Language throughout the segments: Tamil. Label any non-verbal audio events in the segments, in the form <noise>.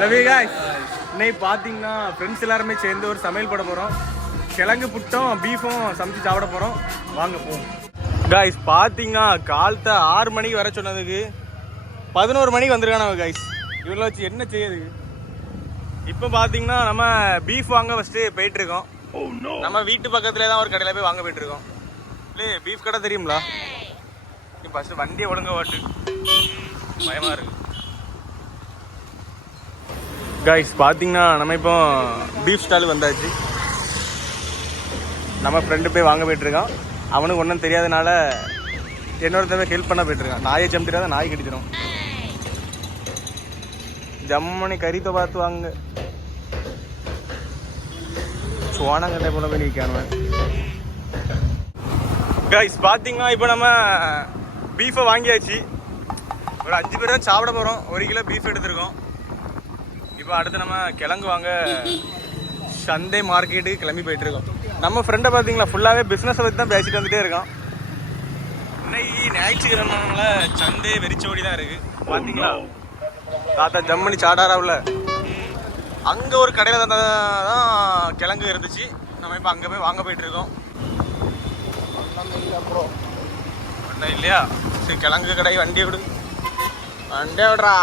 ரவி காய்ஸ் இன்னைக்கு பார்த்தீங்கன்னா ஃப்ரெண்ட்ஸ் எல்லாருமே சேர்ந்து ஒரு சமையல் போட போகிறோம் கிழங்கு புட்டும் பீஃபும் சமைச்சு சாப்பிட போகிறோம் வாங்க போவோம். காய்ஸ் பார்த்தீங்கன்னா காலத்தை ஆறு மணிக்கு வர சொன்னதுக்கு பதினோரு மணிக்கு வந்திருக்கானவ காய்ஸ் இவ்வளோ வச்சு என்ன செய்யுது இப்போ பார்த்தீங்கன்னா நம்ம பீஃப் வாங்க ஃபஸ்ட்டு போயிட்டு இருக்கோம் நம்ம வீட்டு பக்கத்துல தான் ஒரு கடையில் போய் வாங்க போயிட்டு இருக்கோம் இல்லை பீஃப் கடை தெரியுங்களா ஃபஸ்ட்டு வண்டியை ஒழுங்க ஓட்டு. பயமாக இருக்கு. கைஸ் பார்த்தீங்கன்னா நம்ம இப்போ பீஃப் ஸ்டால் வந்தாச்சு. நம்ம ஃப்ரெண்டு போய் வாங்க போயிட்டுருக்கான். அவனுக்கு ஒன்றும் தெரியாதனால இன்னொருத்தவன் ஹெல்ப் பண்ண போயிட்டு இருக்கான் நாயை ஜம் தெரியாத நாய் கடிச்சிடும். ஜம்மனி கறித்தை பார்த்து வாங்க சோனங்கட்டை போல போய் நிற்கானுவன் கைஸ் பார்த்தீங்கன்னா இப்போ நம்ம பீஃபை வாங்கியாச்சு. ஒரு அஞ்சு பேர் தான் சாப்பிட போகிறோம் ஒரு கிலோ பீஃப் எடுத்திருக்கோம். இப்போ அடுத்து நம்ம கிழங்கு வாங்க. சந்தை மார்க்கெட்டுக்கு கிளம்பி போயிட்டு இருக்கோம் நம்ம ஃப்ரெண்டை பார்த்தீங்களா ஃபுல்லாகவே பிஸ்னஸை பற்றி தான் பேசிட்டு வந்துட்டே இருக்கோம் இன்னைக்கு ஞாயிற்றுக்கிழமைனால சந்தை வெறிச்சோடி தான் இருக்கு. பார்த்தீங்களா தாத்தா ஜம்மனி சாடாராவில். அங்கே ஒரு கடையில் தான் தான் கிழங்கு இருந்துச்சு. நம்ம இப்போ அங்கே போய் வாங்க போயிட்டு இருக்கோம் ஒன்றும் இல்லையா? சரி கிழங்கு கடை வண்டியை விடு வண்டியை விடுறா.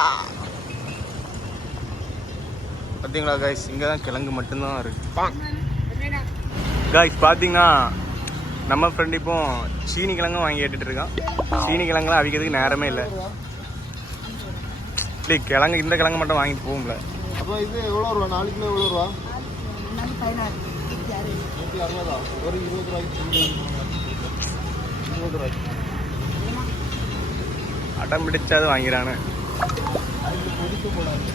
பார்த்தீங்களா காய்ஸ் இங்கே தான் கிழங்கு மட்டும்தான் இருக்கு. காய்ஸ் பார்த்தீங்கன்னா நம்ம ஃப்ரெண்ட் இப்போ சீனி கிழங்கும் வாங்கி கேட்டுட்டு இருக்கான். சீனி கிழங்குலாம் அவிக்கிறதுக்கு நேரமே இல்லை. இல்லை கிழங்கு இந்த கிழங்கு மட்டும் வாங்கிட்டு போகும்ல அப்போ இது எவ்வளோ ரூபா? நாலு கிலோ எவ்வளோ ரூபா? ஒரு இருபது ரூபாய்க்கு இருபது ரூபாய்க்கு அடம் பிடிச்சாது வாங்கிறானு போடாது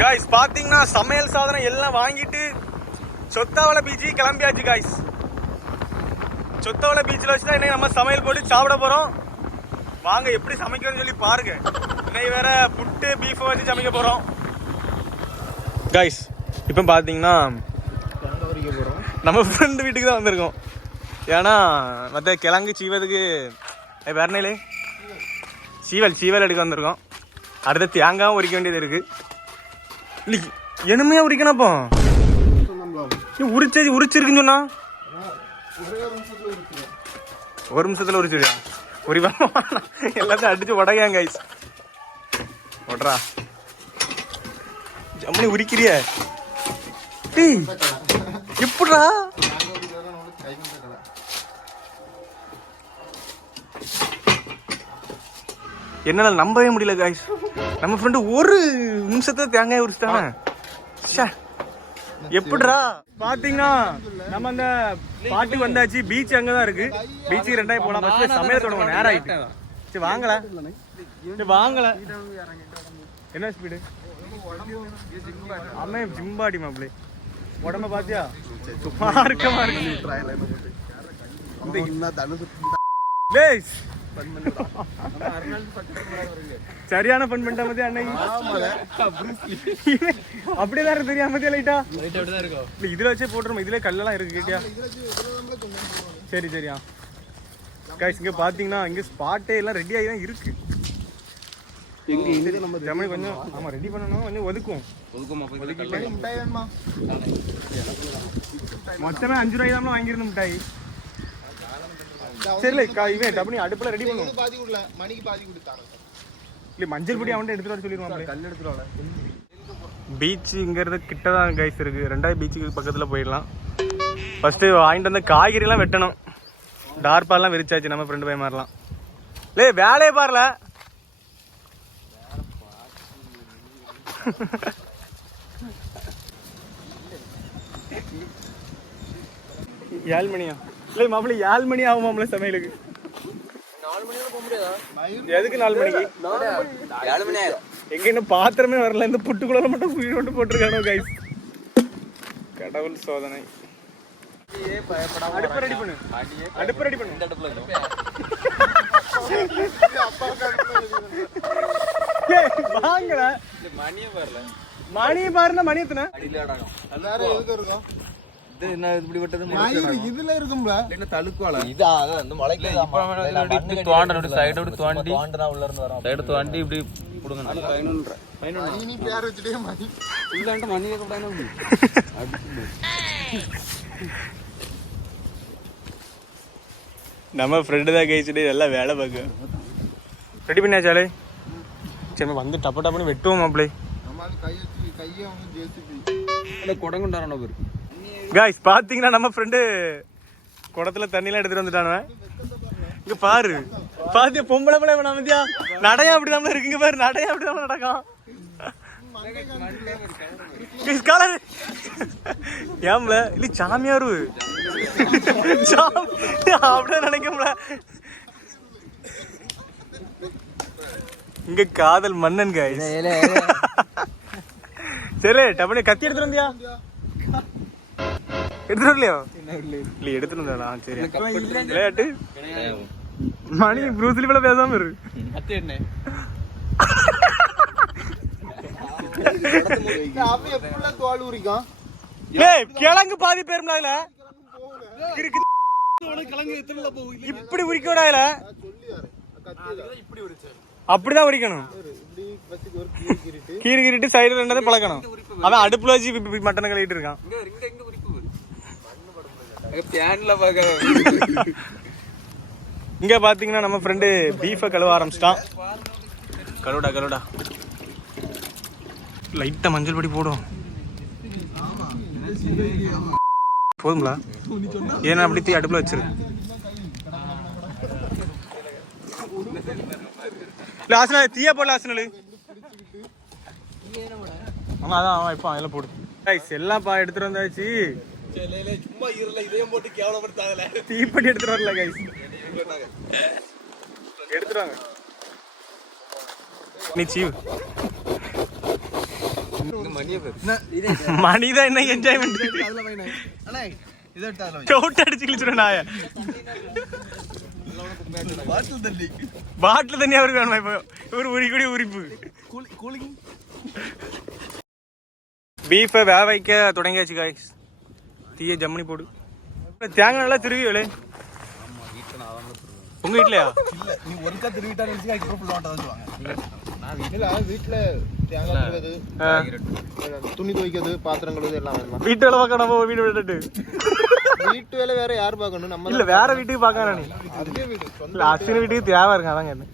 காய்ஸ் பார்த்தீங்கன்னா சமையல் சாதனம் எல்லாம் வாங்கிட்டு சொத்தாவளை பீச்சு கிளம்பியாச்சு காய்ஸ் சொத்தாவளை பீச்சில் வச்சு தான் இன்னைக்கு நம்ம சமையல் போட்டு சாப்பிட போகிறோம் வாங்க எப்படி சமைக்கிறோம்னு சொல்லி பாருங்க. இன்னைக்கு வேற புட்டு பீஃப் வச்சு சமைக்க போகிறோம் காய்ஸ் இப்போ பார்த்தீங்கன்னா நம்ம ஃப்ரெண்டு வீட்டுக்கு தான் வந்திருக்கோம். ஏன்னா மற்ற கிழங்கு செய்வதுக்கு ஏய், வேற நிலை சீவல் சீவல் எடுக்க வந்திருக்கோம். அடுத்து தேங்காயும் உரிக்க வேண்டியது இருக்கு. இல்லை எனுமையா உரிக்கணப்போ சொன்னோம்ல நீ உரிச்சு உரிச்சிருக்குன்னு சொன்னா? ஒரு நிமிஷத்துல இருக்குது உரிச்சிடுயா உரிப்பா எல்லாத்தையும் அடிச்சு உடையாங்க கைஸ் உடறா. ஜம்மனி உரிக்கிறிய? டேய் எப்படிடா நாங்கள் ஒரு தடவை நம்மளுக்கு கை வந்த கடை என்னால நம்பவே முடியல காய்ஸ் நம்ம ஃப்ரெண்டு ஒரு நிமிஷத்துல தேங்காய் உரிச்சிட்டானே. ச்சே. எப்படிடா? பாத்தீங்கன்னா நம்ம அந்த பாட்டுக்கு வந்தாச்சு பீச் அங்கதான் இருக்கு. பீச்சுக்கு ரெண்டாயிரம் போலாம். பஸ்ல சமையல் தொடங்க நேரம் ஆயிட்டு. சரி வாங்கல. சரி வாங்கல. என்ன ஸ்பீடு அம்மே ஜிம்பாடி மாப்பிளே. உடம்ப பாத்தியா? மார்க்கமா இருக்கு. டேய் சரியான பண் பண்ணிட்டா மத்தியா அன்னைக்கு? அப்படியே தான் தெரியாம மத்தியா லைட்டா? இல்ல இதுல வச்சே போட்டுரும். இதுல கல்லெல்லாம் இருக்கு கேட்டியா? சரி சரியா. கைஸ் இங்க பாத்தீங்கன்னா இங்க ஸ்பாட்டே எல்லாம் ரெடி ஆகி தான் இருக்கு. எங்க இங்கே நம்ம ஜமனி கொஞ்சம் ஆமா ரெடி பண்ணணும் கொஞ்சம் ஒதுக்கும் மணி மிட்டாய் வேணுமா? மொத்தமே அஞ்சு ரூபாய் தான் வாங்கியிருந்த மிட்டாய். சரி இல்லை இவன் டபுனி அடுப்புல ரெடி பண்ணுவோம் இது பாதி கொடுல மணிக்கு பாதி கொடுத்தாங்க. இல்ல மஞ்சள் பொடி அவன்கிட்ட எடுத்துட்டு வர சொல்லிடுவான் கல் எடுத்துருவாங்க பீச்சுங்கிறது கிட்ட தான் கைஸ் இருக்கு. ரெண்டாவது பீச்சுக்கு பக்கத்தில் போயிடலாம். ஃபர்ஸ்ட் வாங்கிட்டு வந்த காய்கறிலாம் வெட்டணும். டார்பாலாம் விரிச்சாச்சு நம்ம ஃப்ரெண்டு போய் மாறலாம் லே வேலையே பாருல. ஏழு மணியா இல்லை மாப்பிள்ளை ஏழு மணி ஆகும் மாப்பிள்ளை சமையலுக்கு. எதுக்கு நாலு மணிக்கு? எங்க இன்னும் பாத்திரமே வரல இந்த புட்டுக்குள்ள மட்டும் கொண்டு போட்டிருக்கானோ கைஸ் கடவுள் சோதனை. அடுப்பு ரெடி பண்ணு. அடுப்பு ரெடி பண்ணு. ஏய், வாங்கல மணியை பாருல மணி பாருன்னா மணி எத்தனை? எல்லாரும் எதுக்கு இருக்கோம்? இது என்ன இப்படி விட்டது மயிறு இதுல இருக்கும்ல. என்ன தழுக்குவாளா? இது அதான் இந்த மலைக்கு இப்படி தோண்டணும், இப்படி side விட்டு தோண்டி. தோண்டனா உள்ள இருந்து வரோம். சைடு தோண்டி இப்படி கொடுங்க நீ பேர் வச்சுட்டே மணி? இல்லாண்ட மணி கூட நம்ம ஃப்ரெண்டு தான் கழிச்சுட்டு எல்லாம் வேலை பார்க்க. ரெடி பண்ணியாச்சாலே? சரி வந்து டப்ப டப்புன்னு வெட்டுவோம் மாப்பிளே நம்ம கை வச்சு கையை வந்து அந்த பேர் காய்ஸ் பார்த்தீங்கன்னா நம்ம ஃப்ரெண்டு குடத்துல தண்ணிலாம் எடுத்துட்டு வந்துட்டானுவன் இங்க பாரு. பாத்தியா பொம்பளை பிள்ளை மத்தியா நடையா அப்படி இருக்குங்க பாரு. நடையா அப்படி நடக்கும் கலர் ஏம்ல? இல்ல சாமியாரு சாமி- அப்படியே நினைக்கல இங்க காதல் மன்னன் காய்ஸ் சரி டப்புனு கத்தி எடுத்துட்டு வந்தியா? எடுத்துட்டு வரலையோ? இல்ல எடுத்துட்டு சரி. விளையாட்டு? மணி ப்ரூஸ்லி போல பேசாம இரு. கிழங்கு பாதி இருக்கு. இப்படி உரிக்க விடாதுல அப்படிதான் உரிக்கணும். கீறு கீறிட்டு சைடுல ரெண்டதை பழக்கணும். அவன் அடுப்புல வச்சு மட்டன் கழிட்டு இருக்கான். இங்க இங்க இங்கே பார்த்தீங்கன்னா பாத்தீங்கன்னா நம்ம ஃப்ரெண்டு பீஃபை கழுவ ஆரம்பிச்சிட்டான். கழுவுடா கழுவுடா. லைட்டா மஞ்சள் படி போடும். போதுங்களா ஏன்னா அப்படி தீ அடுப்புல வச்சிரு. இல்ல ஆசனா தீயா போடல ஆசனலு? ஆமா அதான் அவன் இப்போ அதில் போடு. எல்லாம் பா எடுத்துட்டு வந்தாச்சு. சும்மா இருல இதையும் போட்டு கேவலப்படுத்தாதல. தீப்பெட்டி எடுத்துட்டு வரல கைஸ் எடுத்துட்டு வாங்க. நீ சீவ். மணிதான் என்ன என்ஜாய்மெண்ட் அதுல வைனே அண்ணா இதை எடுத்து அதுல வை சவுட் அடிச்சு கிழிச்சிடும் நாய. பாட்டில் தண்ணி. அவருக்கு வேணுமா இப்போ? ஒரு உரி கூடிய உரிப்பு. கூலிங். பீஃபை வேக வைக்க தொடங்கியாச்சு காய்ஸ் தீய ஜம்மனி போடு. தேங்காய் நல்லா திருவியோலே உங்க வீட்லயா? இல்ல நீ ஒருக்கா திருவிட்டா நினைச்சு அதுக்கு ஃபுல்லா வாட்ட சொல்லுவாங்க. இல்ல வீட்டுல தேங்காய் துருவது துணி துவைக்கிறது பாத்திரம் கழுவுது எல்லாம் வேணும்? வீட்டு வேலை பார்க்க நம்ம வீடு விட்டுட்டு. வீட்டு வேலை வேற யார் பார்க்கணும்? நம்ம இல்ல வேற வீட்டுக்கு பார்க்க நீ. அதே வீடு இல்ல வீட்டுக்கு தேவை அதாங்க என்ன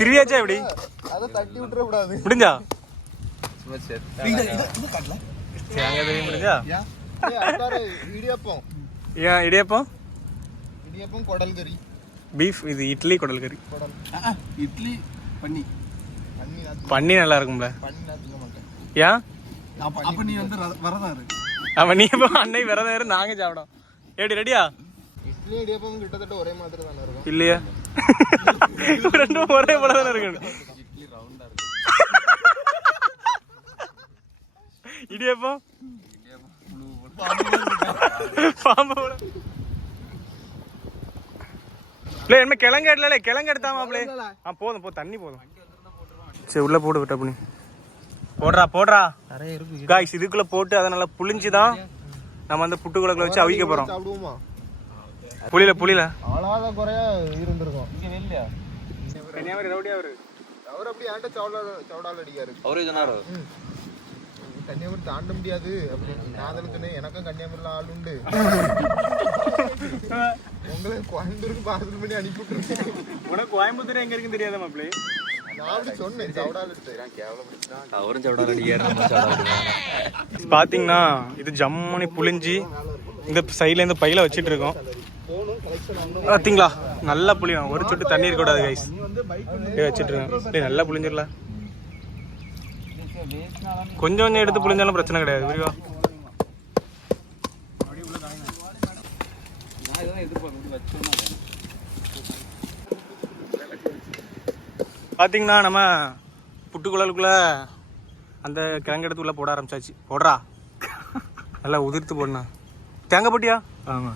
திருவியாச்சா எப்படி? அதை தட்டி விட்டுற கூடாது முடிஞ்சா சரி முடிஞ்சா இடியப்பம் ஏன் இடியப்பம் இடியப்பம் குடல் கறி பீஃப் இது இட்லி குடல் கறி குடல் இட்லி பண்ணி நல்லா இருக்கும்ல. ஏன் அப்ப நீ வந்து வரதாரு அவன் நீ இப்போ அன்னை விரதம் இரு நாங்க சாப்பிடும் ஏடி ரெடியா? இட்லி இடியப்பம் கிட்டத்தட்ட ஒரே மாதிரி தானே இருக்கும். இல்லையா? <laughs> ரெண்டும் ஒரே போல தானே. இருக்கு இடியப்பம் பாம்பு இல்ல என்ன கிழங்கு எடுல கிழங்கு எடுத்தா மாப்பிளே ஆ போதும் போ தண்ணி போதும் சரி உள்ள போடு விட்ட பண்ணி போடுறா போடுறா நிறைய இருக்கு காய்ஸ் இதுக்குள்ள போட்டு அதை நல்லா புளிஞ்சுதான் நம்ம அந்த புட்டுக்குள்ள வச்சு அவிக்க போறோம் சாப்பிடுவோமா புளியில புளியில அவ்வளோத குறையா இருந்திருக்கும் கன்னியாகுமரி ரவுடியா அவரு அவர் அப்படி ஏன்ட்ட சவுடா சவுடால் அடிக்காரு அவரே சொன்னாரோ கன்னியாகுமரி தாண்ட முடியாது. அப்படின்னு நான் சொன்னேன் எனக்கும் கன்னியாகுமரியில் ஆள் உண்டு. உங்களை கோயம்புத்தூருக்கு பார்சல் பண்ணி அனுப்பி விட்டுருக்கேன். உனக்கு கோயம்புத்தூர் எங்க இருக்குன்னு தெரியாத மாப்பிளே நான் அப்படி சொன்னேன் சவுடால் எடுத்து அவரும் சவடா அடிக்காரு நம்ம சவடா பாத்தீங்கன்னா இது ஜம்முனி புளிஞ்சு இந்த சைடுல இந்த பையில வச்சிட்டு இருக்கோம். பாத்தீங்களா? நல்லா புளியும் ஒரு சொட்டு தண்ணி இருக்க கூடாது கைஸ் வச்சிட்டு இருக்கோம். டேய், நல்லா புளிஞ்சிடல கொஞ்சம் கொஞ்சம் எடுத்து புளிஞ்சாலும் பிரச்சனை கிடையாது புரியுவா பாத்தீங்கன்னா நம்ம புட்டுக்குழலுக்குள்ள அந்த கிழங்கு எடுத்து உள்ள போட ஆரம்பிச்சாச்சு. போடுறா. நல்லா உதிர்த்து போடணும் தேங்காய் போட்டியா? ஆமா.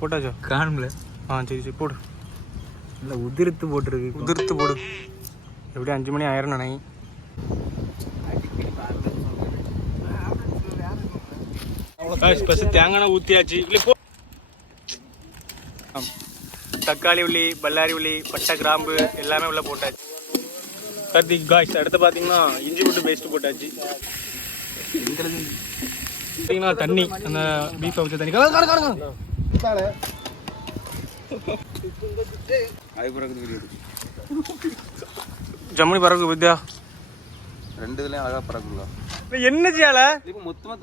போட்டாச்சா? காணும்ல. ஆ சரி சரி போடு. இல்ல உதிர்த்து போட்டுருக்கு. உதிர்த்து போடு. எப்படியும் அஞ்சு மணி ஆயிரம் நினை காய்ஸ் ஃபஸ்ட்டு தேங்காய் ஊற்றியாச்சு இல்லை போ. ஆம். தக்காளி உள்ளி பல்லாரி உள்ளி பட்டை கிராம்பு எல்லாமே உள்ள போட்டாச்சு. கார்த்திக் காய்ஸ் அடுத்து பார்த்தீங்கன்னா இஞ்சி போட்டு பேஸ்ட் போட்டாச்சு. பார்த்தீங்கன்னா தண்ணி அந்த பீஃப் வச்ச தண்ணி. ஜம்முனி பறக்கு வித்யா. ரெண்டு இதுலயும் அழகா பறக்குங்களா என்ன செய்யால மொத்தமா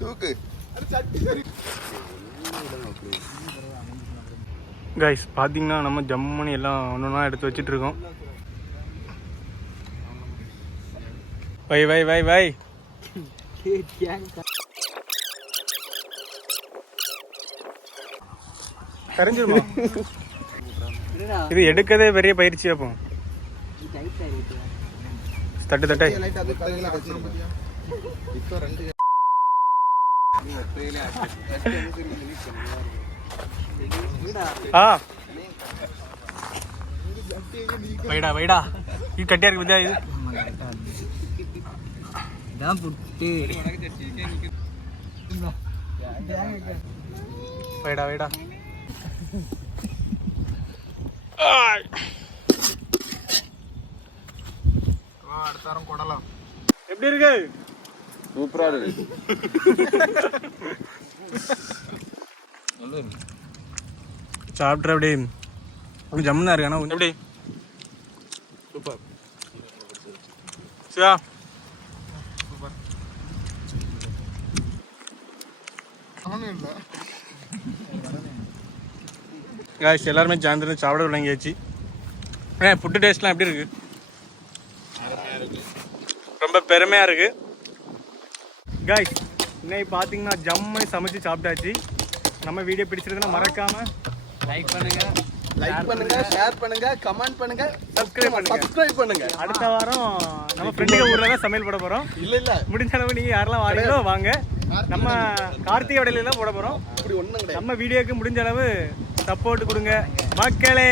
தூக்கு. கைஸ் பார்த்தீங்கன்னா நம்ம ஜம்முன்னு எல்லாம் ஒன்று ஒன்றா எடுத்து வச்சிட்டு இருக்கோம். வை வை வை வை. கரைஞ்சிருமா இது எடுக்கதே பெரிய பயிற்சி அப்போ தட்டு தட்டை. இப்போ ரெண்டு வைடா வைடா இது கட்டியா இருக்கு இது இதான் புட்டு வைடா வைடா அடுத்த வாரம் கொடலாம் எப்படி இருக்கு சூப்பரா இருக்கு சாப்பிட்ற அப்படி கொஞ்சம் ஜம்முனா இருக்கு ஆனால் எப்படி? சூப்பர். சிவா. இல்லை காய்ஸ் எல்லாருமே சாயந்தரம் சாப்பிட விளங்கியாச்சு ஏ ஃபுட்டு டேஸ்ட்லாம் எப்படி இருக்கு? ரொம்ப பெருமையாக இருக்கு. காய்ஸ் இன்னைக்கு பார்த்தீங்கன்னா ஜம்முன்னு சமைச்சு சாப்பிட்டாச்சு. நம்ம வீடியோ பிடிச்சிருந்தா மறக்காம லைக் பண்ணுங்க. லைக் பண்ணுங்க ஷேர் பண்ணுங்க கமெண்ட் பண்ணுங்க சப்ஸ்கிரைப் பண்ணுங்க. சப்ஸ்கிரைப் பண்ணுங்க. அடுத்த வாரம் நம்ம ஃப்ரெண்டுங்க ஊரில் தான் சமையல் போட போகிறோம் இல்ல இல்ல. முடிஞ்ச அளவு நீங்கள் யாரெல்லாம் வாரீங்களோ வாங்க. நம்ம கார்த்திகை வடையில போட போகிறோம் அப்படி ஒண்ணும் கிடையாது. நம்ம வீடியோக்கு முடிஞ்ச அளவு சப்போர்ட் கொடுங்க. மக்களே!